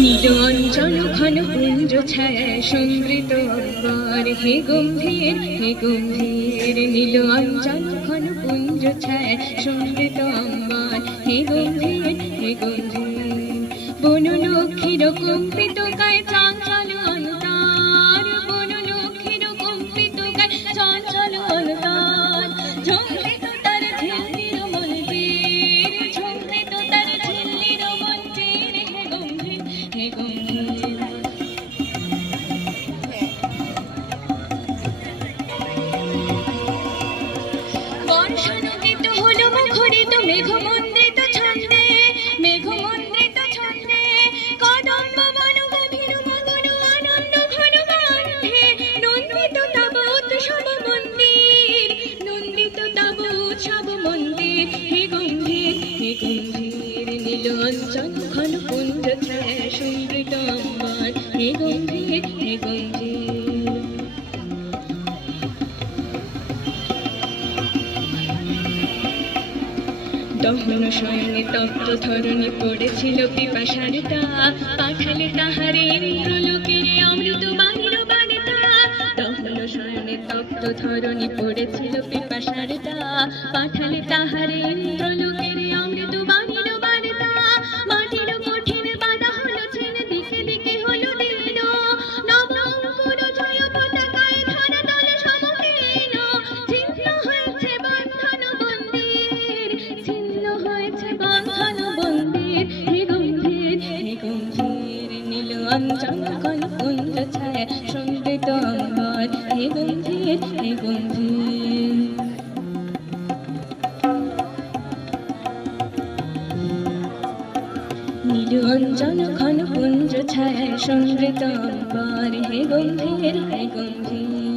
নীল অঞ্চল ঘন কুঞ্জ ছায়া হে গম্ভীর হে গম্ভীর, নীল অঞ্চল ঘন কুঞ্জ ছায়া হে গম্ভীর হে গম্ভীর বন কম্পিত গায়ে মুখরিত মেঘমন্দিত ছন্দে মেঘমন্দিত ছন্দে, কদম্ব বন গভীর মগন আনন্দ ঘন গন্ধে নন্দিত তব উৎসব মন্দির, নন্দিত তব উৎসব মন্দির, হে গম্ভীর হে গম্ভীর নীল অঞ্চল ঘন কুঞ্জ দহন শয়নে তপ্ত ধরণে পড়েছিল পিপাসার তা পাঠালে তাহারে ইন্দ্রলোকে অমৃত বার্তা দহন শয়নে তপ্ত ধরণে পড়েছিল পিপাসার তা পাঠালে তাহারে ইন্দ্রলোকে কন কুঞ্জ ছায় সমৃত অম্বর হে গম্ভীর হে গম্ভীর নীল অঞ্চল ঘন কুঞ্জ ছায় সমৃত অম্বর হে গম্ভীর হে গম্ভীর